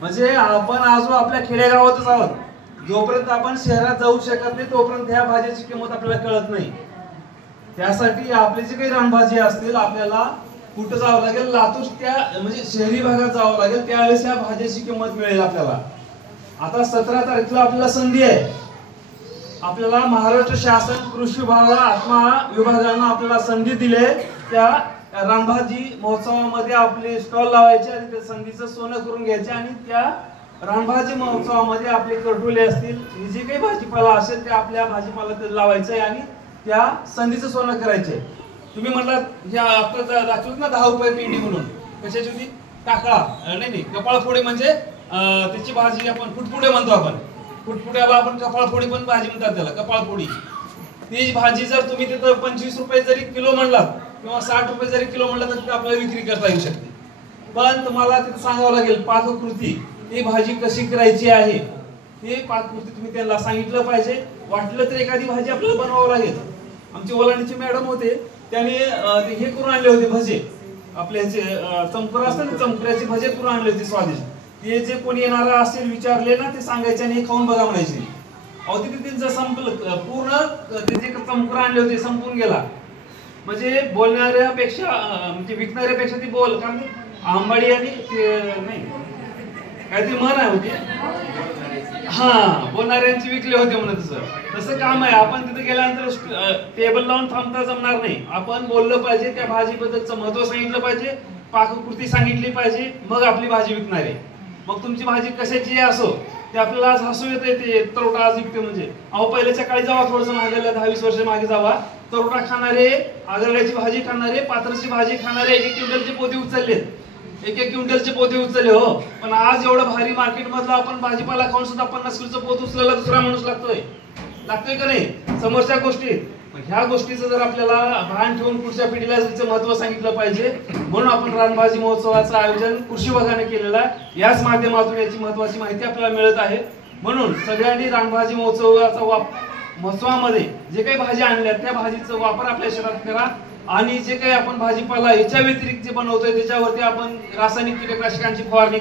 म्हणजे आपण आजू आपल्या खेडेगावातच आहोत, जोपर्यंत आपण शहरात जाऊ शकत नाही तोपर्यंत ह्या भाजीची किंमत आपल्याला कळत नाही. त्यासाठी आपले जे काही रानभाजी असतील आपल्याला कुठं जावं लागेल, लातूर त्या म्हणजे शहरी भागात जावं लागेल, त्यावेळेस ह्या भाजीची किंमत मिळेल आपल्याला. आता 17 तारखेला आपल्याला संधी आहे. आपल्याला महाराष्ट्र शासन कृषी विभाग आत्मा विभागानं आपल्याला संधी दिली. त्या रानभाजी महोत्सवामध्ये आपले स्टॉल लावायचे आणि त्या संधीचं सोनं करून घ्यायचे आणि त्या रानभाजी महोत्सवामध्ये आपले करटुले असतील, हे जे काही भाजीपाला असेल ते आपल्या भाजीपाला लावायचे आणि त्या संधीचं सोनं करायचे. तुम्ही म्हटलात ह्या आता दाखवत ना 10 रुपये पिंडी म्हणून, कशाची होती? टाकळा नाही, कपाळफोडी म्हणजे त्याची भाजी आपण फुटफुटे म्हणतो. आपण फुटफुट्याला आपण कपाळफोडी पण भाजी म्हणतात, त्याला कपाळफोडी. ती भाजी जर तुम्ही तिथं 25 रुपये जरी किलो म्हणलात किंवा 60 रुपये जरी किलो म्हणलं तर आपल्याला विक्री करता येऊ शकते. पण तुम्हाला तिथं सांगावं लागेल पाककृती, ही भाजी कशी करायची आहे ही पाककृती तुम्ही त्यांना सांगितलं पाहिजे. वाटलं तर एखादी भाजी आपल्याला बनवावं लागेल. आमचे ओलांडीचे मॅडम होते, त्याने हे करून आणले होते भजे, आपले चमकर असतात ना, चमकऱ्याचे भजे करून आणले होते स्वादिष्ट. ते जे कोणी येणार असेल विचारले ना, ते सांगायचे आणि हे खाऊन बघा म्हणायचे. अहो तिथे त्यांचं संपलं पूर्ण, ते जे चमकर आणले होते संपून गेला. म्हणजे बोलणाऱ्यापेक्षा म्हणजे विकणाऱ्यापेक्षा ती बोल, कारण आंबाडी आणि ते नाही काहीतरी म्हण आहे होती, हा बोलणाऱ्यांची विकले होते म्हणत. तसं काम आहे. आपण तिथे गेल्यानंतर टेबल लावून थांबता जमणार नाही. आपण बोललं पाहिजे, त्या भाजीबद्दलचं महत्व सांगितलं पाहिजे, पाककृती सांगितली पाहिजे, मग आपली भाजी विकणार आहे. मग तुमची भाजी कशाची असो ते आपल्याला आज हसू येते. ते तरोटा आज विकते म्हणजे, अहो पहिल्याच्या काळी जावा थोडंसं मागे 10-20 वर्ष मागे जावा, तरोटा खाणारे, आगरड्याची भाजी खाणारे, पात्राची भाजी खाणारे 1-1 क्विंटलचे पोते उचललेत, 1-1 क्विंटलचे पोते उचलले हो. पण आज एवढं भारी मार्केट मधला आपण भाजीपाला खाऊन सुद्धा 50 किलोचं पोत उचलायला दुसरा माणूस लागतोय का नाही समोरच्या गोष्टीत. ह्या गोष्टीचं जर आपल्याला भान ठेवून पुढच्या पिढीला त्याचं महत्व सांगितलं पाहिजे, म्हणून आपण रानभाजी महोत्सवाचं आयोजन कृषी विभागाने केलेलं आहे. याच माध्यमातून याची महत्वाची माहिती आपल्याला मिळत आहे. म्हणून सगळ्यांनी रानभाजी महोत्सवामध्ये जे काही भाजी आणल्या त्या भाजीचा वापर आपल्या शेतात करा आणि जे काही आपण भाजीपाला याच्या व्यतिरिक्त जे बनवतोय त्याच्यावरती आपण रासायनिक कीटकनाशकांची फवारणी